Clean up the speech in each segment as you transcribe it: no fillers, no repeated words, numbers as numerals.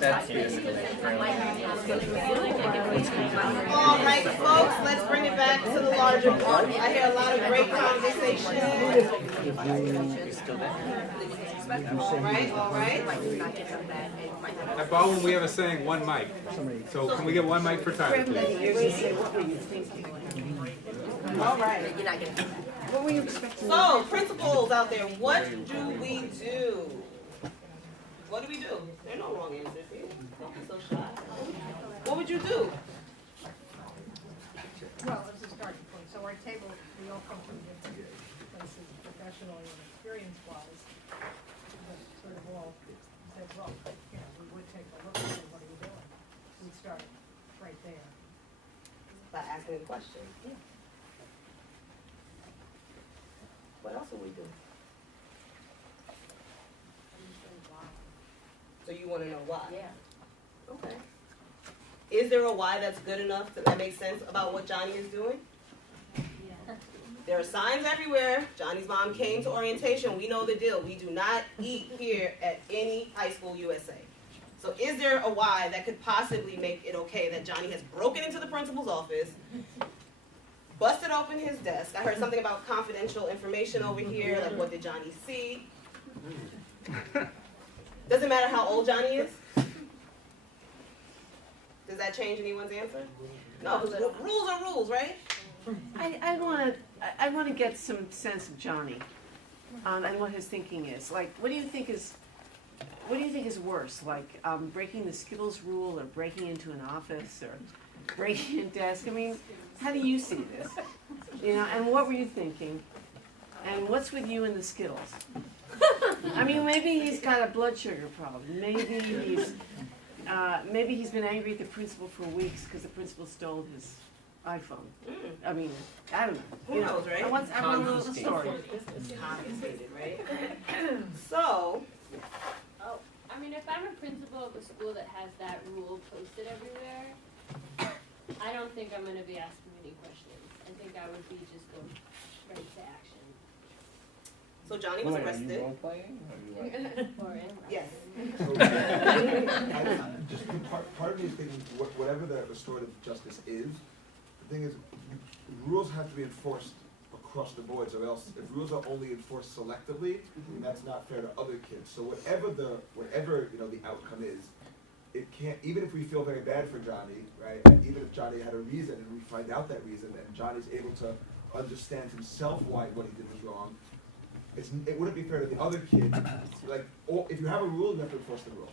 That's useful. All right, folks, let's bring it back to the larger part. I hear a lot of great conversation. All right. At Baldwin, we have a saying, one mic. So can we get one mic per time, please? All right. What were you expecting? So, principals out there, what do we do? What do we do? There are no wrong answers here. Don't be so shy. What would you do? Well, as a starting point, so our table, we all come from different places, professionally and experience-wise. But sort of all said, well, you know, we would take a look and say, what are you doing? We start right there. By asking a question. Yeah. What else would we do? So you want to know why? Yeah. Okay. Is there a why that's good enough that makes sense about what Johnny is doing? Yeah. There are signs everywhere. Johnny's mom came to orientation. We know the deal. We do not eat here at any high school USA. So is there a why that could possibly make it okay that Johnny has broken into the principal's office, busted open his desk? I heard something about confidential information over here, like what did Johnny see? Doesn't matter how old Johnny is? Does that change anyone's answer? No, because rules are rules, right? I want to get some sense of Johnny, and what his thinking is. Like, what do you think is worse? Like breaking the Skittles rule, or breaking into an office, or breaking a desk? I mean, how do you see this? You know, and what were you thinking? And what's with you and the Skittles? I mean, maybe he's got a blood sugar problem. Maybe he's been angry at the principal for weeks because the principal stole his iPhone. I mean, I don't know. Who knows, right? I want to know the story. It's confiscated, right? So, Oh, I mean, if I'm a principal of a school that has that rule posted everywhere, I don't think I'm going to be asking any questions. I think I would be just going straight to action. so Johnny was arrested. Or in. Yes. Just part of me is thinking, whatever the restorative justice is, the thing is, rules have to be enforced across the boards, or else if rules are only enforced selectively, that's not fair to other kids. So whatever the outcome is, it can't. Even if we feel very bad for Johnny, right? And even if Johnny had a reason, and we find out that reason, and Johnny's able to understand himself why what he did was wrong. It wouldn't be fair to the other kids. Like, if you have a rule, you have to enforce the rule.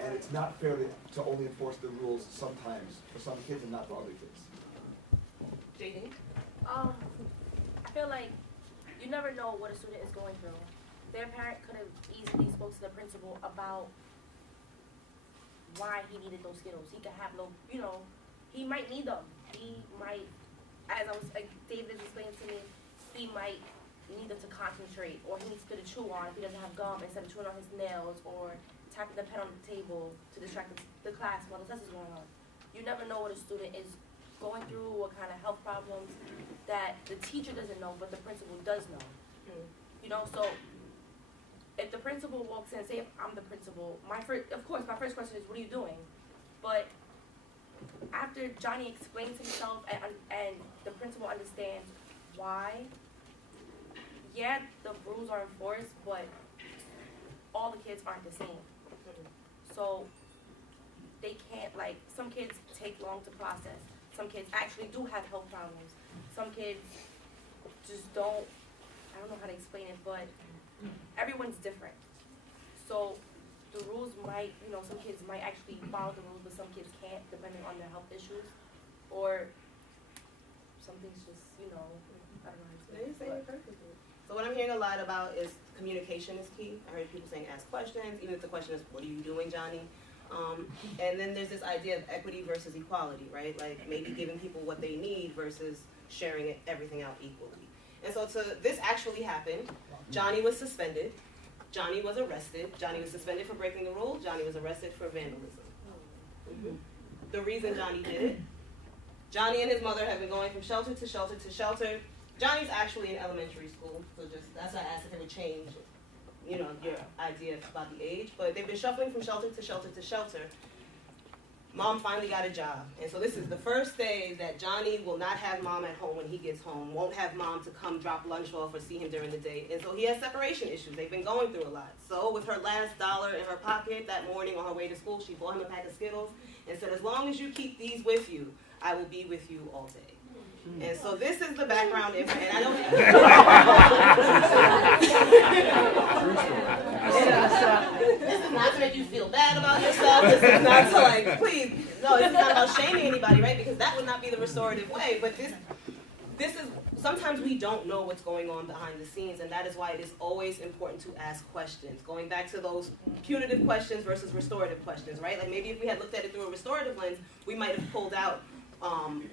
And it's not fair to only enforce the rules sometimes for some kids and not for other kids. JD? I feel like you never know what a student is going through. Their parent could have easily spoke to the principal about why he needed those Skittles. He could have he might need them. He might, as David explained to me, he might need them to concentrate, or he needs to chew on if he doesn't have gum instead of chewing on his nails, or tapping the pen on the table to distract the class while the test is going on. You never know what a student is going through, what kind of health problems that the teacher doesn't know, but the principal does know. You know, so if the principal walks in, say if I'm the principal, my first question is, what are you doing? But after Johnny explains himself and the principal understands why, yeah, the rules are enforced, but all the kids aren't the same. So they can't, like, some kids take long to process. Some kids actually do have health problems. Some kids just don't, I don't know how to explain it, but everyone's different. So the rules might, some kids might actually follow the rules, but some kids can't, depending on their health issues. Or something's just, I don't know how to explain it. So what I'm hearing a lot about is communication is key. I heard people saying ask questions, even if the question is, what are you doing, Johnny? And then there's this idea of equity versus equality, right? Like maybe giving people what they need versus sharing everything out equally. And so this actually happened. Johnny was suspended. Johnny was arrested. Johnny was suspended for breaking the rules. Johnny was arrested for vandalism. The reason Johnny did it, Johnny and his mother have been going from shelter to shelter to shelter. Johnny's actually in elementary school, so that's why I asked if it would change, you know, your idea about the age. But they've been shuffling from shelter to shelter to shelter. Mom finally got a job, and so this is the first day that Johnny will not have mom at home when he gets home, won't have mom to come drop lunch off or see him during the day, and so he has separation issues. They've been going through a lot. So with her last dollar in her pocket that morning on her way to school, she bought him a pack of Skittles and said, as long as you keep these with you, I will be with you all day. And so this is the background info, and I don't this is not to make you feel bad about yourself. This is not to like, please, no, this is not about shaming anybody, right? Because that would not be the restorative way. But this is, sometimes we don't know what's going on behind the scenes, and that is why it is always important to ask questions. Going back to those punitive questions versus restorative questions, right? Like maybe if we had looked at it through a restorative lens, we might have pulled out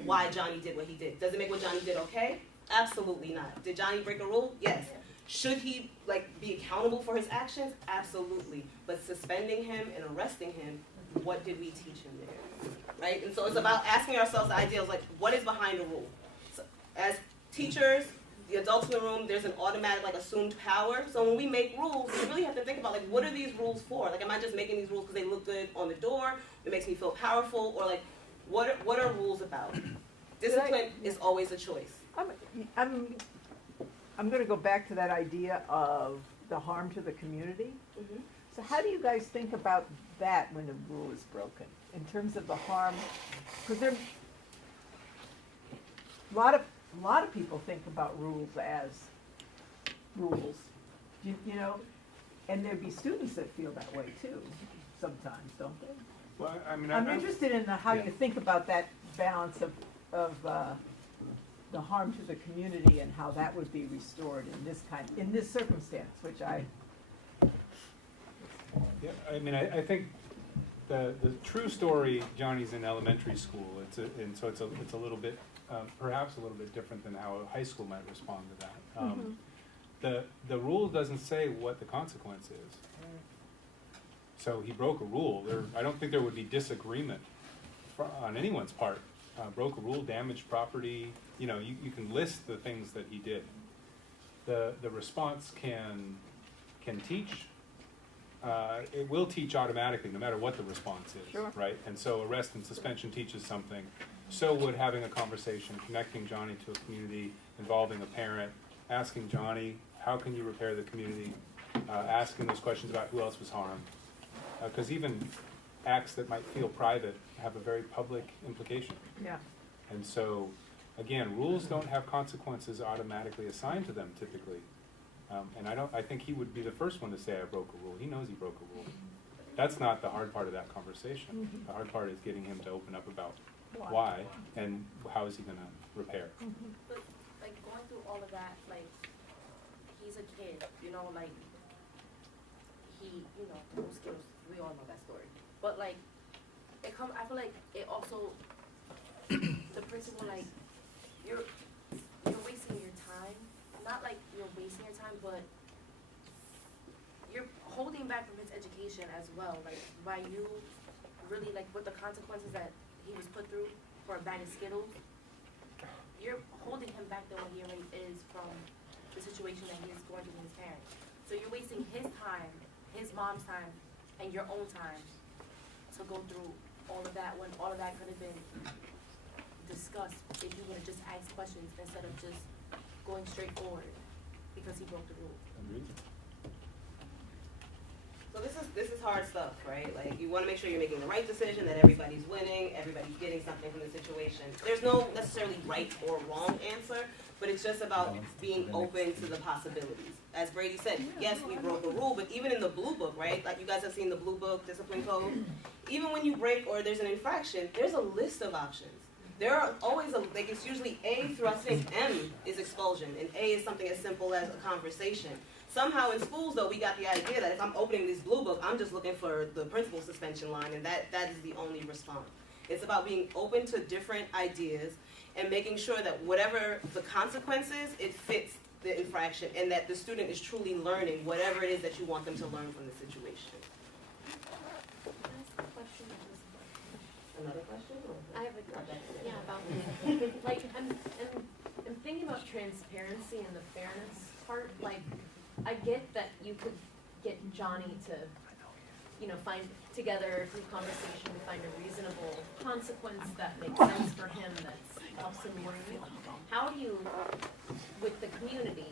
why Johnny did what he did. Does it make what Johnny did okay? Absolutely not. Did Johnny break a rule? Yes. Should he be accountable for his actions? Absolutely. But suspending him and arresting him, what did we teach him there? Right? And so it's about asking ourselves the idea of what is behind a rule? So as teachers, the adults in the room, there's an automatic assumed power. So when we make rules, we really have to think about what are these rules for? Am I just making these rules because they look good on the door? It makes me feel powerful, or what are rules about? Discipline is always a choice. I'm going to go back to that idea of the harm to the community. Mm-hmm. So how do you guys think about that when a rule is broken in terms of the harm? Because there, a lot of people think about rules as rules, you know, and there'd be students that feel that way too sometimes, don't they? Well, I mean, I'm interested in how you think about that balance of the harm to the community and how that would be restored in this circumstance, which I. Yeah, I mean, I think the true story, Johnny's in elementary school, and so it's a little bit, perhaps a little bit different than how a high school might respond to that. The rule doesn't say what the consequence is. So he broke a rule. I don't think there would be disagreement on anyone's part. Broke a rule, damaged property. You know, you can list the things that he did. The response can teach. It will teach automatically, no matter what the response is, Sure. right? And so arrest and suspension teaches something. So would having a conversation, connecting Johnny to a community, involving a parent, asking Johnny, how can you repair the community? Asking those questions about who else was harmed. Because even acts that might feel private have a very public implication. Yeah. And so, again, rules don't have consequences automatically assigned to them typically. And I think he would be the first one to say I broke a rule. He knows he broke a rule. That's not the hard part of that conversation. The hard part is getting him to open up about why and how is he going to repair. But going through all of that, he's a kid, you know, he, you know, no skills. We all know that story. But I feel like it also, the principle, you're wasting your time. Not you're wasting your time, but you're holding back from his education as well. By you really, with the consequences that he was put through for a bag of Skittles, you're holding him back than what he already is from the situation that he is going through with his parents. So you're wasting his time, his mom's time, and your own time to go through all of that when all of that could have been discussed if you would have just asked questions instead of just going straight forward because he broke the rule. Agreed. So this is hard stuff, right? You want to make sure you're making the right decision, that everybody's winning, everybody's getting something from the situation. There's no necessarily right or wrong answer, but it's just about being open to the possibilities. As Brady said, yes, we broke a rule, but even in the Blue Book, right? You guys have seen the Blue Book discipline code. Even when you break or there's an infraction, there's a list of options. There are always it's usually A through I think M is expulsion, and A is something as simple as a conversation. Somehow in schools, though, we got the idea that if I'm opening this Blue Book, I'm just looking for the principal suspension line, and that is the only response. It's about being open to different ideas and making sure that whatever the consequences, it fits the infraction, and that the student is truly learning whatever it is that you want them to learn from the situation. Another question? I have a question, yeah, about this. I'm I'm thinking about transparency and the fairness part. Like, I get that you could get Johnny to, find together through conversation to find a reasonable consequence that makes sense for him, that helps him learn. How do you, with the community,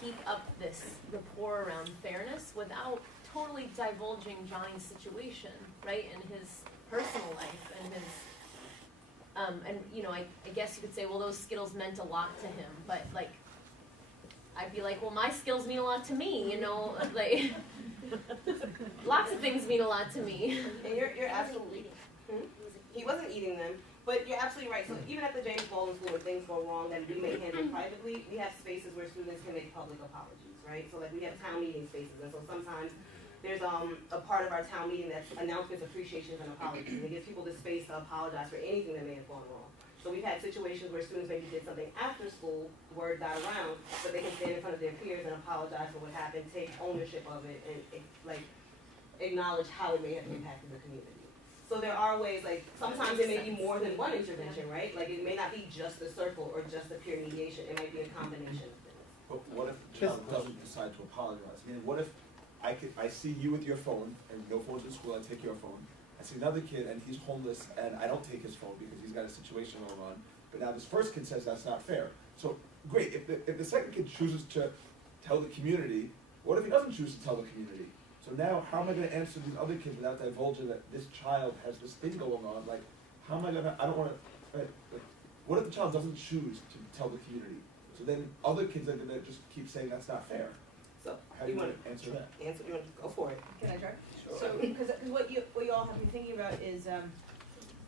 keep up this rapport around fairness without totally divulging Johnny's situation, right, and his personal life and his, I guess you could say, well, those Skittles meant a lot to him, but like, I'd be like, well, my skills mean a lot to me, like, lots of things mean a lot to me. And you're absolutely, he wasn't eating them, but you're absolutely right. So even at the James Baldwin School where things go wrong that we may handle privately, we have spaces where students can make public apologies, right? So like we have town meeting spaces, and so sometimes there's a part of our town meeting that's announcements, appreciations, and apologies. And it gives people the space to apologize for anything that may have gone wrong. So we've had situations where students maybe did something after school, word got around, but they can stand in front of their peers and apologize for what happened, take ownership of it, and acknowledge how it may have impacted the community. So there are ways, like sometimes it may be more than one intervention, right? Like it may not be just the circle or just the peer mediation. It might be a combination of things. But what if the child doesn't decide to apologize? I mean, what if I see you with your phone, and no phones in school, I take your phone. I see another kid, and he's homeless, and I don't take his phone because he's got a situation going on. But now this first kid says that's not fair. So, great, if the second kid chooses to tell the community, what if he doesn't choose to tell the community? So now, how am I going to answer these other kids without divulging that this child has this thing going on? Like, how am I going to, I don't want to, what if the child doesn't choose to tell the community? So then other kids are going to just keep saying that's not fair. So How do you want to answer that? You want to go for it? Can I try? Sure. So, because what you all have been thinking about is,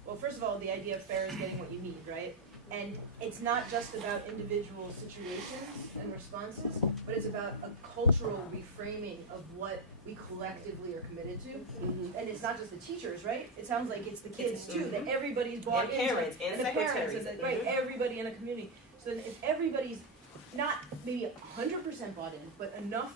well, first of all, the idea of fair is getting what you need, right? And it's not just about individual situations and responses, but it's about a cultural reframing of what we collectively are committed to. Mm-hmm. And it's not just the teachers, right? It sounds like it's the kids too, that everybody's bought And into. parents, and the parents, secretaries. and right, everybody in the community. So if everybody's not maybe 100% bought in, but enough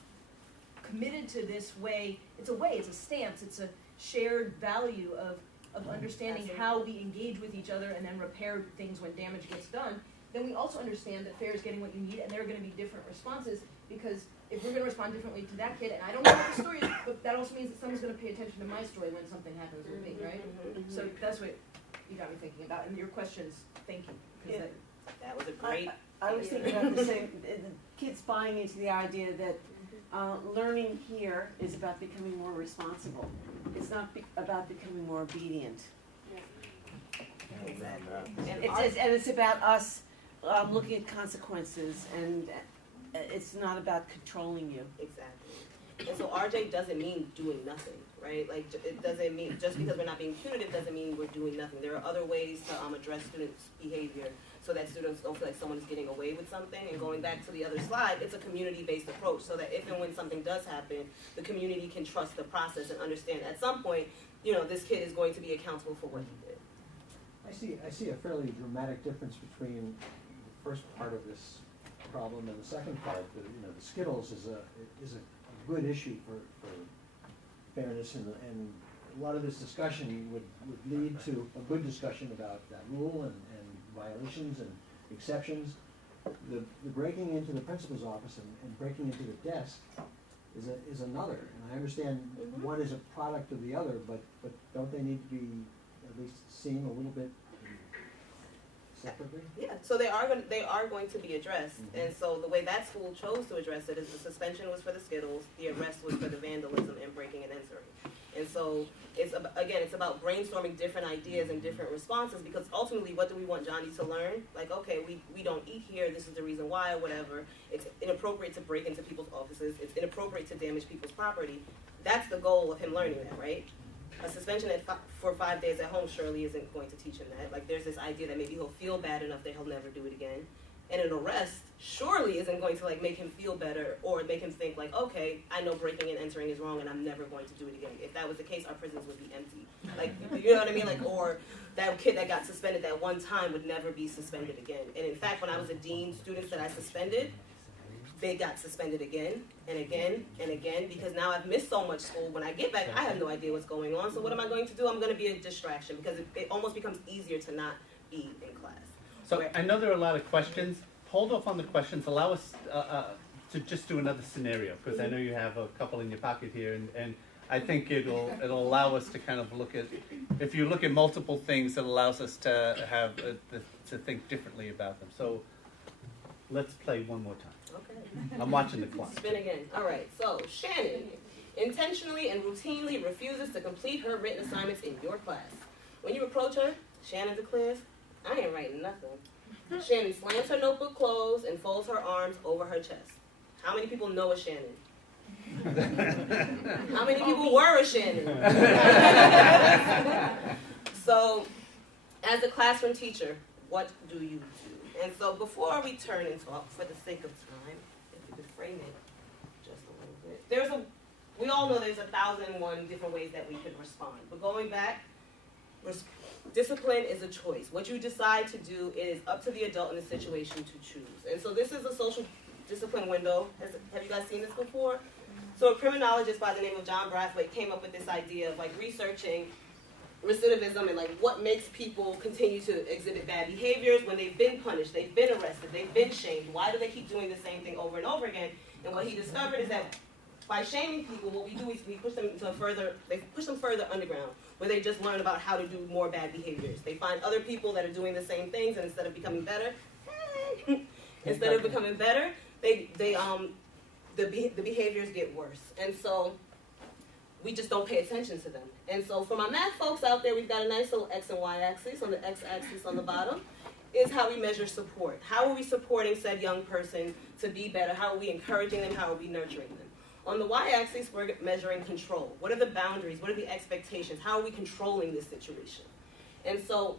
committed to this way, it's a stance, it's a shared value of understanding how we engage with each other and then repair things when damage gets done, then we also understand that fair is getting what you need, and there are going to be different responses, because if we're going to respond differently to that kid, and I don't know what the story is, but that also means that someone's going to pay attention to my story when something happens with me, right? So that's what you got me thinking about, and your questions, thank you. 'Cause Yeah. That was a great I was thinking about the same, the kids buying into the idea that learning here is about becoming more responsible. It's not about becoming more obedient. Exactly. And It's about us looking at consequences, and it's not about controlling you. Exactly. And so RJ doesn't mean doing nothing, right? Like it doesn't mean, just because we're not being punitive doesn't mean we're doing nothing. There are other ways to address students' behavior so that students don't feel like someone is getting away with something. And going back to the other slide, it's a community-based approach so that if and when something does happen, the community can trust the process and understand at some point, this kid is going to be accountable for what he did. I see a fairly dramatic difference between the first part of this problem and the second part. The Skittles is a good issue for fairness, and a lot of this discussion would lead to a good discussion about that rule and violations and exceptions. The breaking into the principal's office and breaking into the desk is another. And I understand one is a product of the other, but don't they need to be at least seen a little bit separately? Yeah, so they are going to be addressed. And so the way that school chose to address it is the suspension was for the Skittles, the arrest was for the vandalism and breaking and entering. And so it's about brainstorming different ideas and different responses, because ultimately, what do we want Johnny to learn? Like, okay, we don't eat here, this is the reason why, or whatever. It's inappropriate to break into people's offices. It's inappropriate to damage people's property. That's the goal of him learning that, right? A suspension for 5 days at home surely isn't going to teach him that. Like, there's this idea that maybe he'll feel bad enough that he'll never do it again. And an arrest surely isn't going to make him feel better or make him think like, okay, I know breaking and entering is wrong and I'm never going to do it again. If that was the case, our prisons would be empty. Like, you know what I mean? Like, or that kid that got suspended that one time would never be suspended again. And in fact, when I was a dean, students that I suspended, they got suspended again and again and again, because now I've missed so much school. When I get back, I have no idea what's going on. So what am I going to do? I'm going to be a distraction, because it almost becomes easier to not be in class. So I know there are a lot of questions. hold off on the questions, allow us to just do another scenario, because I know you have a couple in your pocket here, and I think it'll allow us to kind of look at, if you look at multiple things, it allows us to have, to think differently about them. So let's play one more time. Okay. I'm watching the clock. Spin again. All right. So Shannon intentionally and routinely refuses to complete her written assignments in your class. When you approach her, Shannon declares, "I ain't writing nothing." Shannon slams her notebook closed and folds her arms over her chest. How many people know a Shannon? How many people were a Shannon? So, as a classroom teacher, what do you do? And so before we turn and talk, for the sake of time, if we could frame it just a little bit. We all know there's 1,001 different ways that we could respond. But going back, discipline is a choice. What you decide to do, it is up to the adult in the situation to choose. And so this is a social discipline window. Have you guys seen this before? So a criminologist by the name of John Brathwaite came up with this idea of like researching recidivism and like what makes people continue to exhibit bad behaviors when they've been punished, they've been arrested, they've been shamed. Why do they keep doing the same thing over and over again? And what he discovered is that by shaming people, what we do is we push them further underground, where they just learn about how to do more bad behaviors. They find other people that are doing the same things, and instead of becoming better, the behaviors get worse. And so we just don't pay attention to them. And so for my math folks out there, we've got a nice little X and Y axis. On the X axis on the bottom is how we measure support. How are we supporting said young person to be better? How are we encouraging them? How are we nurturing them? On the Y-axis, we're measuring control. What are the boundaries? What are the expectations? How are we controlling this situation? And so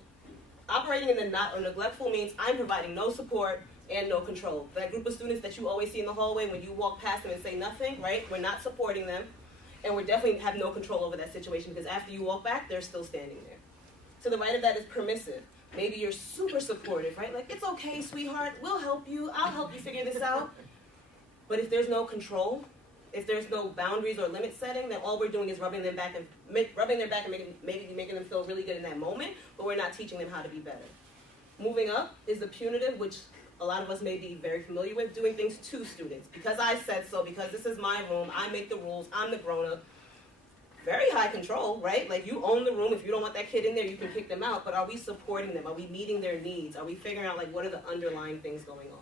operating in the not or neglectful means I'm providing no support and no control. That group of students that you always see in the hallway when you walk past them and say nothing, right? We're not supporting them, and we definitely have no control over that situation because after you walk back, they're still standing there. To the right of that is permissive. Maybe you're super supportive, right? Like, it's okay, sweetheart, we'll help you, I'll help you figure this out. But if there's no control, if there's no boundaries or limit setting, then all we're doing is rubbing their back and making them feel really good in that moment, but we're not teaching them how to be better. Moving up is the punitive, which a lot of us may be very familiar with, doing things to students. Because I said so, because this is my room, I make the rules, I'm the grown-up. Very high control, right? Like, you own the room. If you don't want that kid in there, you can kick them out. But are we supporting them? Are we meeting their needs? Are we figuring out, like, what are the underlying things going on?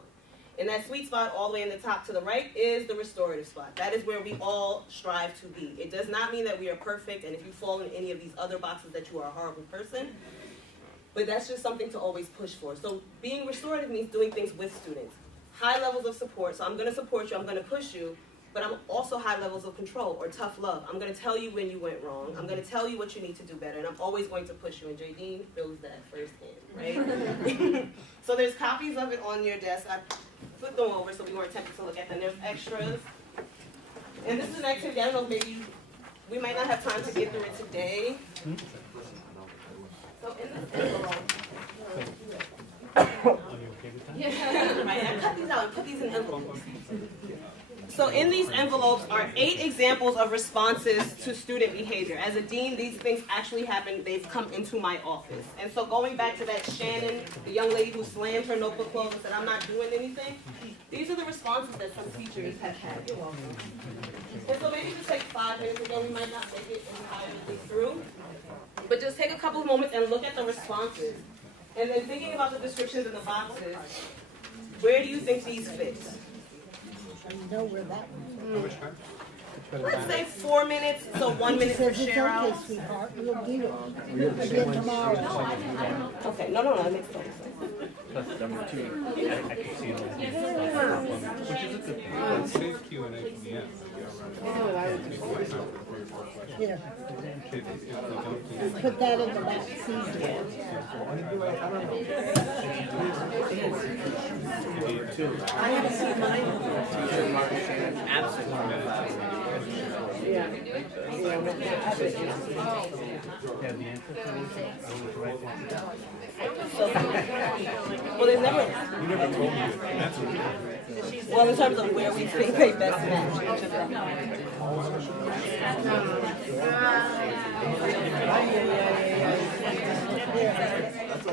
And that sweet spot all the way in the top to the right is the restorative spot. That is where we all strive to be. It does not mean that we are perfect, and if you fall in any of these other boxes that you are a horrible person. But that's just something to always push for. So being restorative means doing things with students. High levels of support. So I'm going to support you. I'm going to push you. But I'm also high levels of control or tough love. I'm going to tell you when you went wrong. I'm going to tell you what you need to do better. And I'm always going to push you. And Jadine feels that firsthand, right? So there's copies of it on your desk. I flipped them over so we weren't tempted to look at them. There's extras. And this is an activity. I don't know, maybe we might not have time to get through it today. So in this envelope, right, I cut these out and put these in envelopes. So in these envelopes are 8 examples of responses to student behavior. As a dean, these things actually happen. They've come into my office. And so going back to that Shannon, the young lady who slammed her notebook closed and said, I'm not doing anything, these are the responses that some teachers have had. You're welcome. And so maybe just take 5 minutes ago, we might not make it entirely through. But just take a couple of moments and look at the responses. And then thinking about the descriptions in the boxes, where do you think these fit? I know where that one is. Let's say 4 minutes, so 1 minute for share out. It's okay, sweetheart, we'll do it again tomorrow. Okay, no, that makes sense. Plus number 2, I can see it. Which is a good thing. Let's save Q&A for the end. Here, put that in the back seat. I haven't seen mine. Yeah. Well, there's never. You never told me that's what Well, in terms of where we think they best match each of them.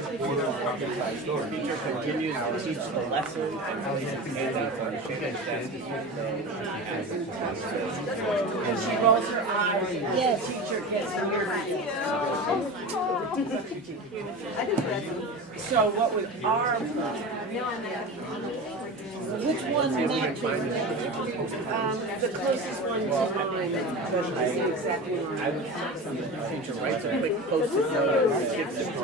Teacher continues to teach the lesson and how he And she rolls her eyes, and Yes. the teacher gets irritated. So what would our, Which one matches? the closest one to mine, because I see exactly I mine. would ask them to teacher writes a quick post-it note and gives it to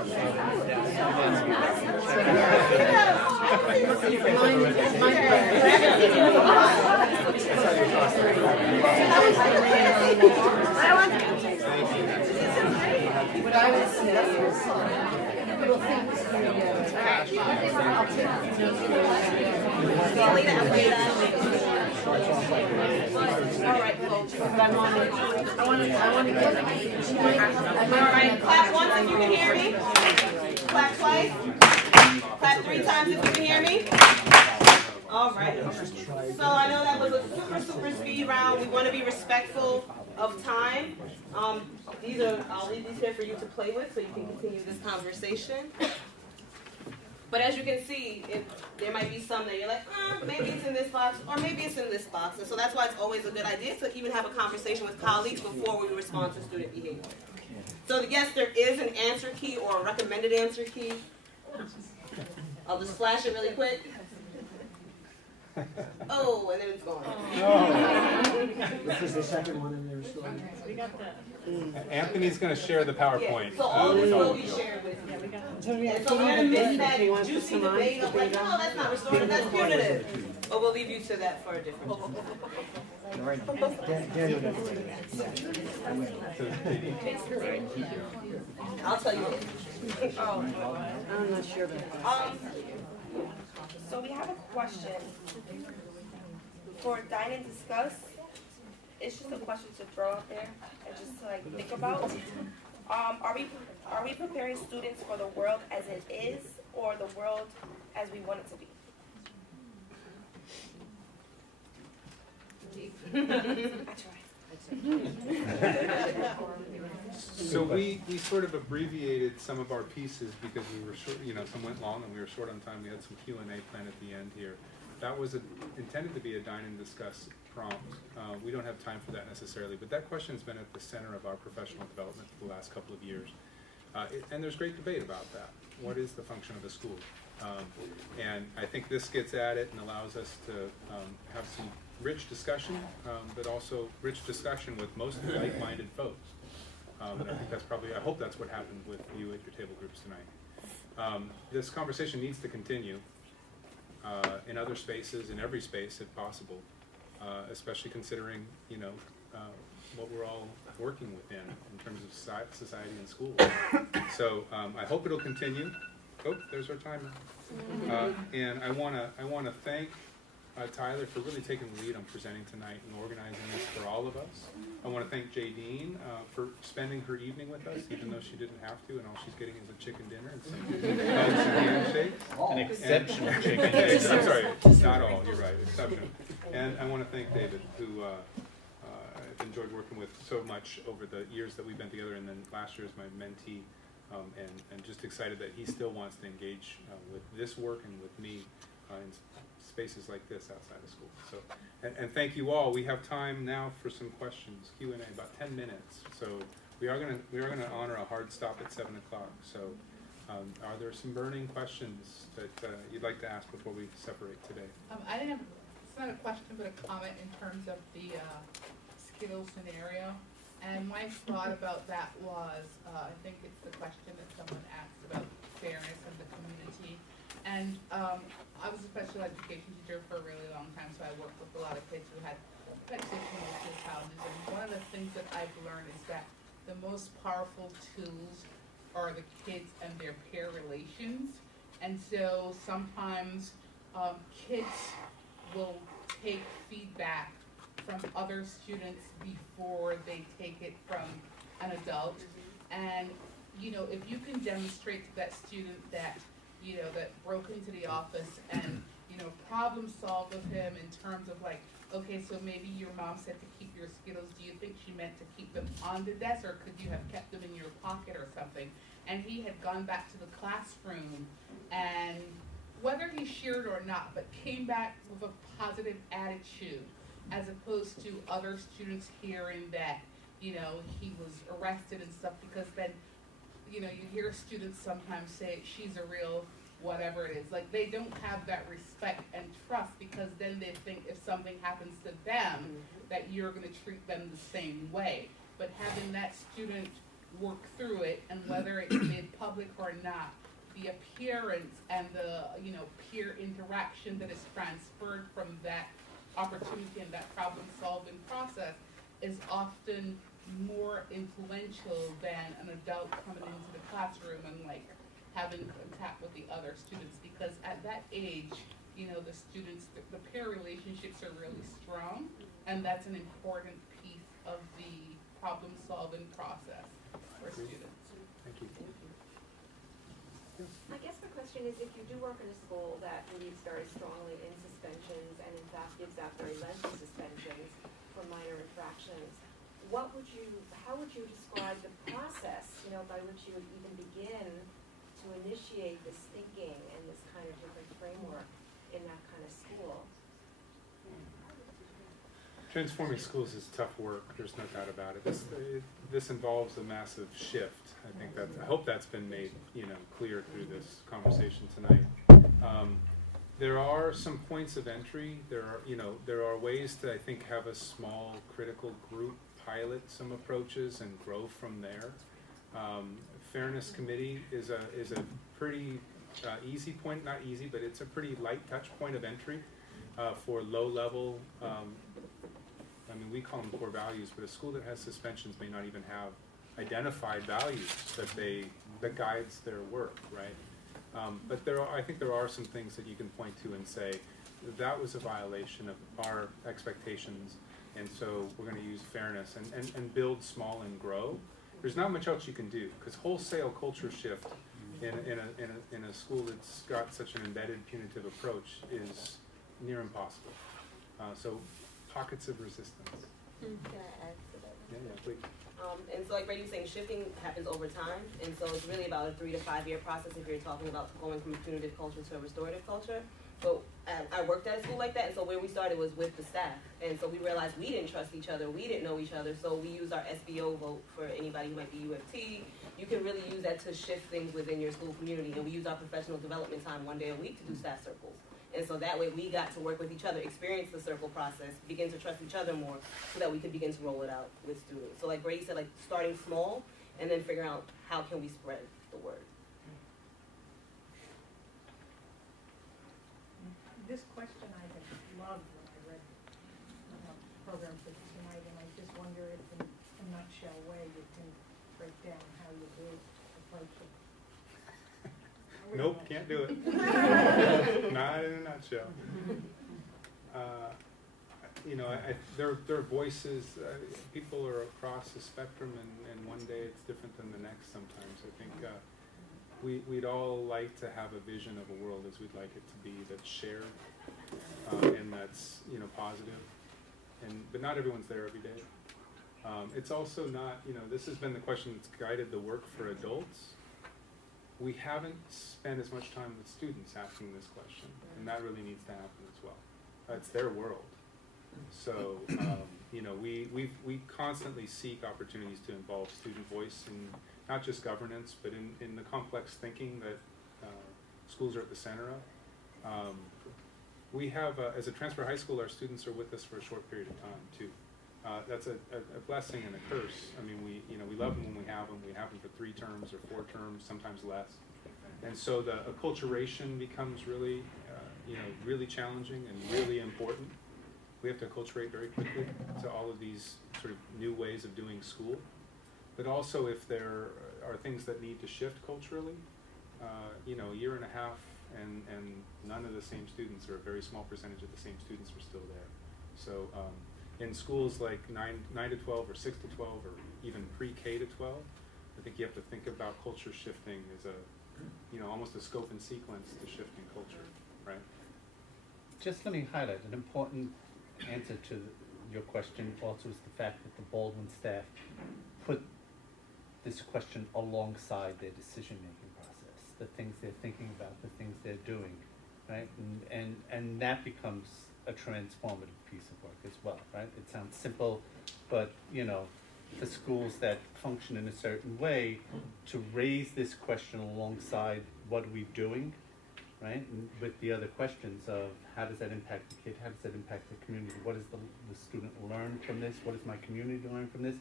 What I would say is, little things come together. I'll take notes. All right, folks. But I want to get. All right, clap once if you can hear me. Clap twice. Clap 3 times if you can hear me. All right. So I know that was a super speed round. We want to be respectful of time. I'll leave these here for you to play with so you can continue this conversation. But as you can see, there might be some that you're like, maybe it's in this box, or maybe it's in this box. And so that's why it's always a good idea to even have a conversation with colleagues before we respond to student behavior. So yes, there is an answer key or a recommended answer key. I'll just flash it really quick. Oh, and then it's gone. This is the second one in there, so. Anthony's going to share the PowerPoint. So all this with all will of be you. shared with you. So we have And so to we're going to miss that He wants to juicy come on, debate of like, debate no, that's not restorative, that's punitive. But we'll leave you to that for a different time. Daniel doesn't. I'll tell you later. I'm not sure about that. So we have a question for Dine and Discuss. It's just a question to throw out there and just to like think about. Are we preparing students for the world as it is or the world as we want it to be? I try. So we sort of abbreviated some of our pieces because we were short, some went long and we were short on time. We had some Q&A planned at the end here. That was intended to be a dine and discuss prompt. We don't have time for that necessarily, but that question has been at the center of our professional development for the last couple of years. And there's great debate about that. What is the function of a school? And I think this gets at it and allows us to have some rich discussion, but also rich discussion with mostly like-minded folks. And I think I hope that's what happened with you at your table groups tonight. This conversation needs to continue in other spaces, in every space if possible, especially considering, what we're all working within in terms of society and school. So I hope it'll continue. Oh, there's our timer. And I wanna thank Tyler for really taking the lead on presenting tonight and organizing this for all of us. I want to thank Jadine for spending her evening with us, even though she didn't have to, and all she's getting is a chicken dinner and some hugs and handshakes. An exceptional chicken. I'm sorry, not all, you're right, exceptional. And I want to thank David, who I've enjoyed working with so much over the years that we've been together, and then last year as my mentee, and just excited that he still wants to engage with this work and with me in spaces like this outside of school. So, and thank you all. We have time now for some questions, Q&A, about 10 minutes. So we are gonna honor a hard stop at 7 o'clock. So are there some burning questions that you'd like to ask before we separate today? I didn't have, it's not a question but a comment in terms of the skill scenario. And my thought about that was, I think it's the question that someone asked about fairness in the community. And I was a special education teacher for a really long time, so I worked with a lot of kids who had addiction challenges. And one of the things that I've learned is that the most powerful tools are the kids and their peer relations. And so sometimes kids will take feedback from other students before they take it from an adult. And if you can demonstrate to that student that that broke into the office and problem solved with him in terms of like okay, so maybe your mom said to keep your Skittles, do you think she meant to keep them on the desk, or could you have kept them in your pocket or something? And he had gone back to the classroom, and whether he shared or not, but came back with a positive attitude, as opposed to other students hearing that, you know, he was arrested and stuff, because then, you know, you hear students sometimes say, she's a real whatever it is. Like, they don't have that respect and trust, because then they think if something happens to them, that you're gonna treat them the same way. But having that student work through it, and whether it's made public or not, the appearance and the, you know, peer interaction that is transferred from that opportunity and that problem-solving process is often more influential than an adult coming into the classroom and like having contact with the other students, because at that age, you know, the students, the peer relationships are really strong, and that's an important piece of the problem-solving process for students. Thank you. I guess the question is, if you do work in a school that believes very strongly in suspensions and in fact gives out very lengthy suspensions for minor infractions, how would you describe the process, you know, by which you would even begin to initiate this thinking and this kind of different framework in that kind of school? Transforming schools is tough work. There's no doubt about it. This involves a massive shift. I hope that's been made, you know, clear through this conversation tonight. There are some points of entry. There are ways to, I think, have a small critical group pilot some approaches and grow from there. Fairness committee is a pretty easy point, not easy, but it's a pretty light touch point of entry for low level. I mean, we call them core values, but a school that has suspensions may not even have identified values that guides their work, right? But I think there are some things that you can point to and say, that was a violation of our expectations, and so we're going to use fairness and build small and grow. There's not much else you can do, because wholesale culture shift in a school that's got such an embedded punitive approach is near impossible. So pockets of resistance. Can I add to that? Yeah, please. And so like Brady was saying, shifting happens over time, and so it's really about a 3 to 5 year process if you're talking about going from a punitive culture to a restorative culture. So I worked at a school like that, and so where we started was with the staff, and so we realized we didn't trust each other, we didn't know each other, so we used our SBO vote for anybody who might be UFT. You can really use that to shift things within your school community, and we use our professional development time 1 day a week to do staff circles. And so that way we got to work with each other, experience the circle process, begin to trust each other more, so that we could begin to roll it out with students. So like Brady said, like starting small, and then figuring out how can we spread the word. This question I had loved when I read program for tonight, and I just wonder if in a nutshell way you can break down how you would approach it. Nope, can't do it. Not in a nutshell. You know, there are voices. People are across the spectrum, and one day it's different than the next. Sometimes I think we'd all like to have a vision of a world as we'd like it to be, that's shared and that's, you know, positive. But not everyone's there every day. It's also not, you know, this has been the question that's guided the work for adults. We haven't spent as much time with students asking this question, and that really needs to happen as well. It's their world. So, you know, we constantly seek opportunities to involve student voice in not just governance, but in the complex thinking that schools are at the center of. We have, as a transfer high school, our students are with us for a short period of time, too. That's a blessing and a curse. I mean, we love them when we have them. We have them for 3 terms or 4 terms, sometimes less. And so the acculturation becomes really, really challenging and really important. We have to acculturate very quickly to all of these sort of new ways of doing school. But also, if there are things that need to shift culturally, a year and a half and none of the same students, or a very small percentage of the same students, are still there. So in schools like 9 to 12 or 6 to 12 or even pre-K to 12, I think you have to think about culture shifting as almost a scope and sequence to shifting culture, right? Just let me highlight an important answer to your question also is the fact that the Baldwin staff put this question alongside their decision-making process, the things they're thinking about, the things they're doing, right? And that becomes a transformative piece of work as well, right? It sounds simple, but, you know, the schools that function in a certain way, to raise this question alongside what are we doing, right? And with the other questions of how does that impact the kid, how does that impact the community, what does the student learn from this, what does my community learn from this,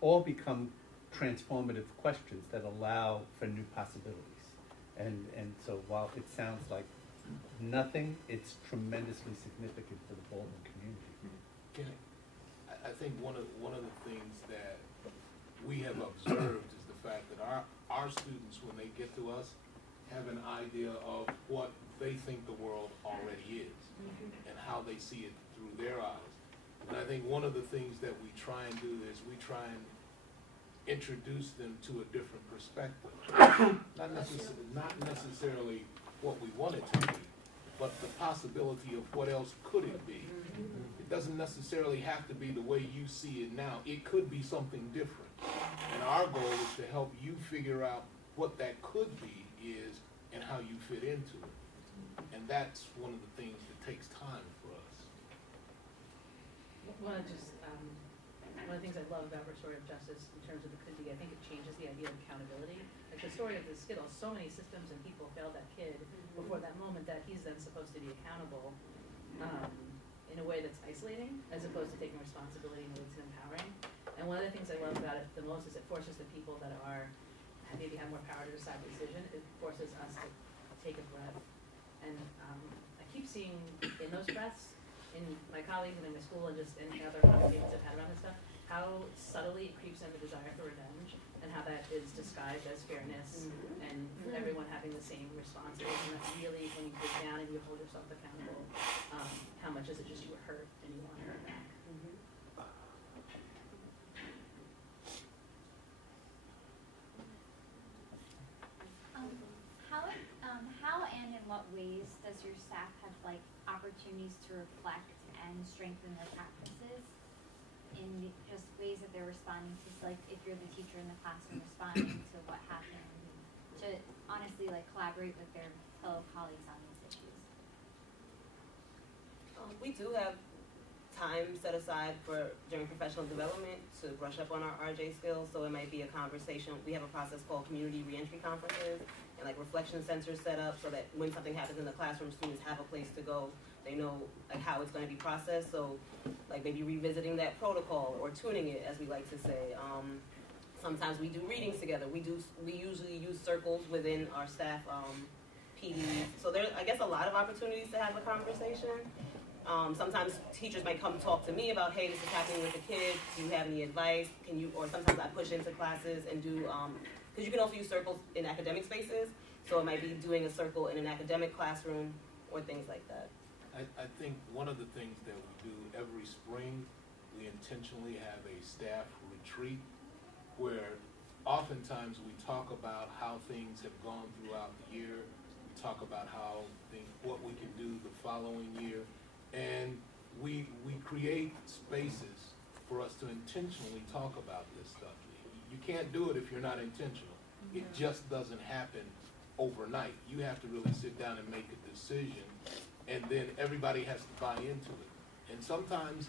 all become transformative questions that allow for new possibilities. And so while it sounds like nothing, it's tremendously significant for the Baldwin community. I think one of the things that we have observed is the fact that our students, when they get to us, have an idea of what they think the world already is and how they see it through their eyes. And I think one of the things that we try and do is we try and introduce them to a different perspective. Not necessarily what we want it to be, but the possibility of what else could it be. It doesn't necessarily have to be the way you see it now. It could be something different. And our goal is to help you figure out what that could be is and how you fit into it. And that's one of the things that takes time for us. One of the things I love about restorative justice in terms of the could be, I think it changes the idea of accountability. Like the story of the Skittles, so many systems and people failed that kid before that moment that he's then supposed to be accountable in a way that's isolating as opposed to taking responsibility in a way that's empowering. And one of the things I love about it the most is it forces the people that are maybe have more power to decide the decision. It forces us to take a breath. And I keep seeing in those breaths, in my colleagues and in my school and just in other conversations I've had around this stuff, how subtly it creeps in the desire for revenge and how that is disguised as fairness and everyone having the same responses. And that's really, when you dig down and you hold yourself accountable, how much is it just you were hurt and you want to hurt back. How and in what ways does your staff have like opportunities to reflect and strengthen their practices in just ways that they're responding to, like if you're the teacher in the classroom responding to what happened, to honestly like collaborate with their fellow colleagues on these issues? We do have time set aside for during professional development to brush up on our RJ skills, so it might be a conversation. We have a process called community reentry conferences and like reflection centers set up so that when something happens in the classroom, students have a place to go. They know like how it's going to be processed, so like maybe revisiting that protocol or tuning it, as we like to say. Sometimes we do readings together. We usually use circles within our staff PDs. So there's, I guess, a lot of opportunities to have a conversation. Sometimes teachers might come talk to me about, hey, this is happening with the kids. Do you have any advice? Can you? Or sometimes I push into classes and do, because you can also use circles in academic spaces. So it might be doing a circle in an academic classroom or things like that. I think one of the things that we do every spring, we intentionally have a staff retreat where oftentimes we talk about how things have gone throughout the year. We talk about what we can do the following year. And we create spaces for us to intentionally talk about this stuff. You can't do it if you're not intentional. It just doesn't happen overnight. You have to really sit down and make a decision, and then everybody has to buy into it. And sometimes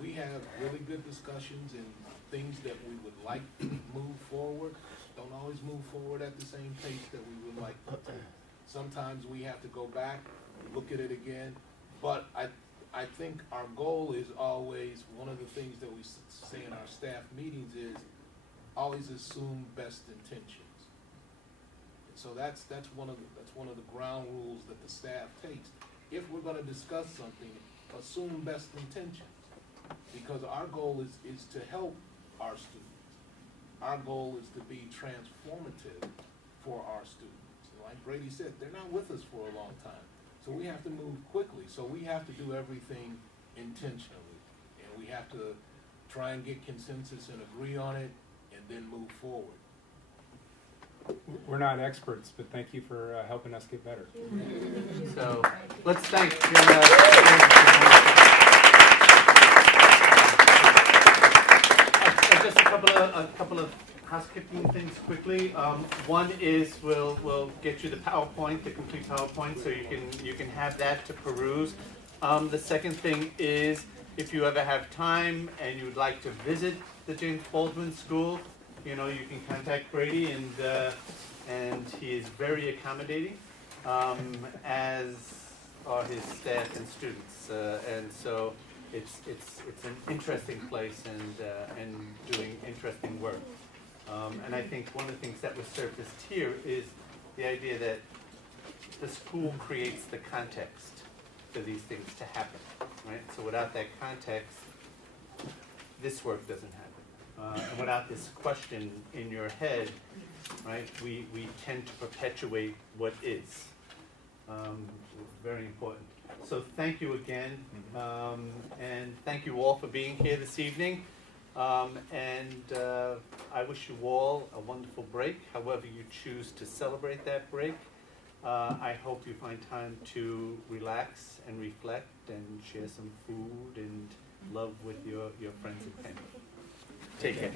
we have really good discussions and things that we would like to move forward, don't always move forward at the same pace that we would like to. Sometimes we have to go back, look at it again, but I think our goal is always, one of the things that we say in our staff meetings is always assume best intentions. And so that's one of the ground rules that the staff takes. If we're going to discuss something, assume best intentions, because our goal is to help our students. Our goal is to be transformative for our students. And like Brady said, they're not with us for a long time. So we have to move quickly. So we have to do everything intentionally. And we have to try and get consensus and agree on it and then move forward. We're not experts, but thank you for helping us get better. So let's thank a couple of housekeeping things quickly. One is we'll get you the PowerPoint, the complete PowerPoint, so you can have that to peruse. The second thing is, if you ever have time and you would like to visit the James Baldwin School, you know, you can contact Brady, and he is very accommodating, as are his staff and students, and so it's an interesting place and doing interesting work. And I think one of the things that was surfaced here is the idea that the school creates the context for these things to happen, right? So without that context, this work doesn't happen. And without this question in your head, right, we tend to perpetuate what is. Very important. So thank you again, and thank you all for being here this evening. I wish you all a wonderful break, however you choose to celebrate that break. I hope you find time to relax and reflect and share some food and love with your friends and family. Take care.